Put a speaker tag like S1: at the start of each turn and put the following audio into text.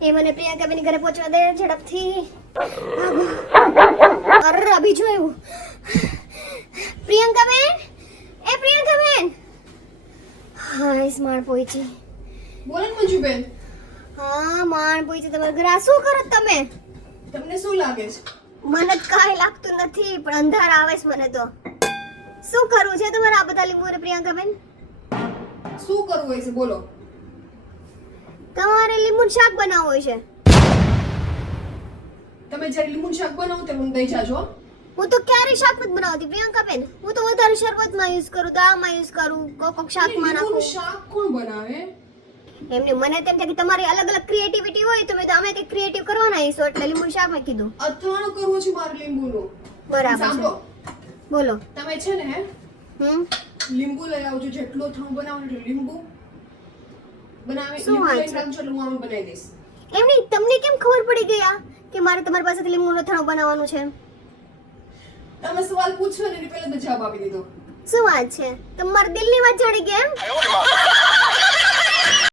S1: એ મને પ્રિયંકાબેન ઘરે પહોંચવા દે ઝડપથી. અરે અભી પ્રિયંકા પ્રિયંકાબેન એ પ્રિયંકાબેન હાય સ્માર્ટ પહોંચી
S2: બોલો ને મંજુબેન
S1: હા માણ પહોંચી તમારા ઘરે આ શું કરો છો તમે?
S2: તમને શું લાગે છે?
S1: મને જ કાંઈ લાગતું નથી પણ અંધાર આવે છે મને તો. શું કરવું છે તમારા આ બધા લીંબુ પ્રિયંકા પ્રિયંકાબેન
S2: શું કરવું હોય છે? બોલો.
S1: લીંબુનું શાક બનાવવું હોય છે.
S2: તમે જ્યારે લીંબુનું શાક બનાવો તે મને દઈ જાજો હું
S1: તો ક્યારેય શાક નથી બનાવતી પ્રિયંકાબેન હું તો વધારે શરબતમાં યુઝ કરું દાળમાં યુઝ કરું કોક શાકમાં નાખું.
S2: શાક કોણ બનાવે?
S1: એમને મને તેમ કે તમારી અલગ અલગ ક્રિએટિવિટી હોય તો મેં તો અમે કે ક્રિએટિવ કરવાના હઈશું એટલે લીંબુ શાક મેં કીધું.
S2: અથાણું કરવું છે મારું લીંબુનું.
S1: બરાબર છે. બોલો.
S2: તમે છે ને
S1: હમ?
S2: લીંબુ લઈ આવજો જેટલો અથાણું બનાવો એટલું લીંબુ. બનાવી
S1: શું વાત છે?
S2: રાખજો એટલે હું આનું બનાવી દઈશ.
S1: એમની તમને કેમ ખબર પડી ગયા કે મારે તમારી પાસેથી લીંબુનું અથાણું બનાવવાનું છે?
S2: તમે સવાલ પૂછ્યો ને પહેલા તો જવાબ આપી દીધો.
S1: શું વાત છે? તમારા દિલની વાત જાણી ગયા એમ?